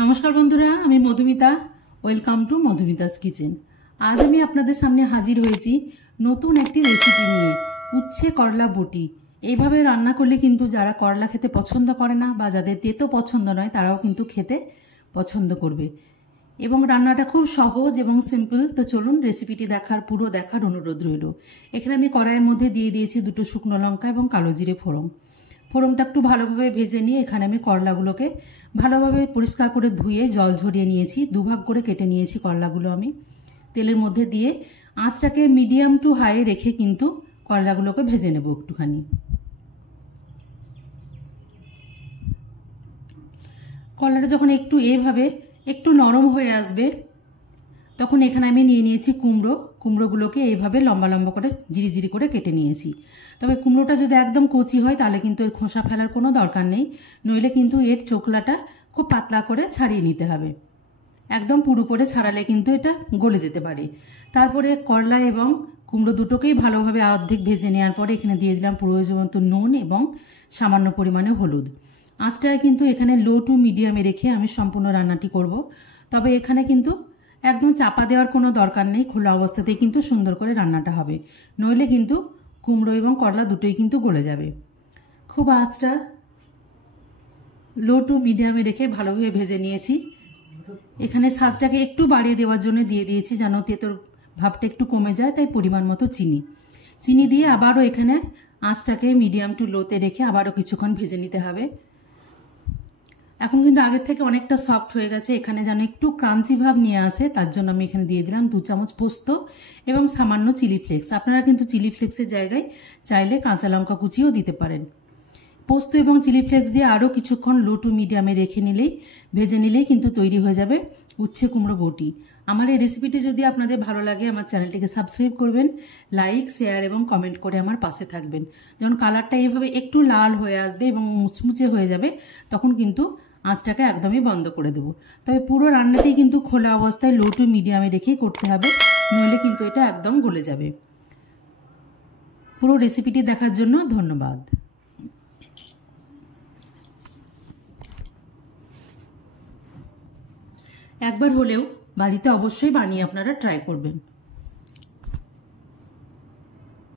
নমস্কার বন্ধুরা, আমি Madhumita. Welcome to Madhumita's kitchen. আজ আমি আপনাদের সামনে হাজির হয়েছি নতুন একটি রেসিপি নিয়ে, উচ্ছে করলা বটি। এইভাবে রান্না করলে কিন্তু যারা করলা খেতে পছন্দ করে না বা যাদের তেতো পছন্দ নয় তারাও কিন্তু খেতে পছন্দ করবে। এবং রান্নাটা খুব সহজ এবং সিম্পল। তো চলুন রেসিপিটি দেখার অনুরোধ রইল। এখানে আমি কড়াইয়ের মধ্যে দিয়ে দিয়েছি 2 শুকনো লঙ্কা এবং কালো জিরে ফোড়ন। ফোড়নটা একটু ভালোভাবে ভেজে নিয়ে এখানে আমি করলাগুলোকে ভালোভাবে পরিষ্কার করে ধুয়ে জল ঝরিয়ে নিয়েছি। দুভাগ করে কেটে নিয়েছি করলাগুলো আমি তেলের মধ্যে দিয়ে। আঁচটাকে মিডিয়াম টু হাই রেখে কিন্তু করলাগুলোকে ভেজে নেব একটুখানি। করলাটা যখন একটু নরম হয়ে আসবে তখন এখানে আমি নিয়ে নিয়েছি কুমড়োগুলোকে এইভাবে লম্বা লম্বা করে জিরি করে কেটে নিয়েছি। তবে কুমড়োটা যদি একদম কচি হয় তাহলে কিন্তু এর খোসা ফেলার কোনো দরকার নেই, নইলে কিন্তু এর চোখলাটা খুব পাতলা করে ছাড়িয়ে নিতে হবে। একদম পুরো করে ছাড়ালে কিন্তু এটা গলে যেতে পারে। তারপরে করলা এবং কুমড়ো দুটোকেই ভালোভাবে অর্ধেক ভেজে নেওয়ার পরে এখানে দিয়ে দিলাম প্রয়োজন মতো নুন এবং সামান্য পরিমাণে হলুদ। আঁচটা কিন্তু এখানে লো টু মিডিয়ামে রেখে আমি সম্পূর্ণ রান্নাটি করব। তবে এখানে কিন্তু একদম চাপা দেওয়ার কোনো দরকার নেই, খোলা অবস্থাতেই কিন্তু সুন্দর করে রান্নাটা হবে, নইলে কিন্তু কুমড়ো এবং করলা দুটোই কিন্তু গলে যাবে। খুব আঁচটা লো টু মিডিয়ামে রেখে ভালোভাবে ভেজে নিয়েছি। এখানে স্বাদটাকে একটু বাড়িয়ে দেওয়ার জন্য দিয়ে দিয়েছি যেন তেতোর ভাবটা একটু কমে যায়, তাই পরিমাণ মতো চিনি দিয়ে আবারও এখানে আঁচটাকে মিডিয়াম টু লোতে রেখে আবারও কিছুক্ষণ ভেজে নিতে হবে। এখন কিন্তু আগের থেকে অনেকটা সফট হয়ে গেছে। এখানে যেন একটু ক্রাঞ্চি ভাব নিয়ে আসে তার জন্য আমি এখানে দিয়ে দিলাম 2 চামচ পোস্ত এবং সামান্য চিলি ফ্লেক্স। আপনারা কিন্তু চিলি ফ্লেক্সের জায়গায় চাইলে কাঁচা লঙ্কা কুচিও দিতে পারেন। পোস্ত এবং চিলি ফ্লেক্স দিয়ে আরও কিছুক্ষণ লো টু মিডিয়ামে ভেজে নিলেই কিন্তু তৈরি হয়ে যাবে উচ্ছে কুমড়ো বটি। আমার এই রেসিপিটি যদি আপনাদের ভালো লাগে আমার চ্যানেলটিকে সাবস্ক্রাইব করবেন, লাইক শেয়ার এবং কমেন্ট করে আমার পাশে থাকবেন। যখন কালারটা এইভাবে একটু লাল হয়ে আসবে এবং মুচমুচে হয়ে যাবে তখন কিন্তু আঁচটাকে একদমই বন্ধ করে দেবো। তবে পুরো রান্নাটি কিন্তু খোলা অবস্থায় লো টু মিডিয়ামে রেখেই করতে হবে, নইলে কিন্তু এটা একদম গলে যাবে। পুরো রেসিপিটি দেখার জন্য ধন্যবাদ। একবার হলেও বাড়িতে অবশ্যই বানিয়ে আপনারা ট্রাই করবেন।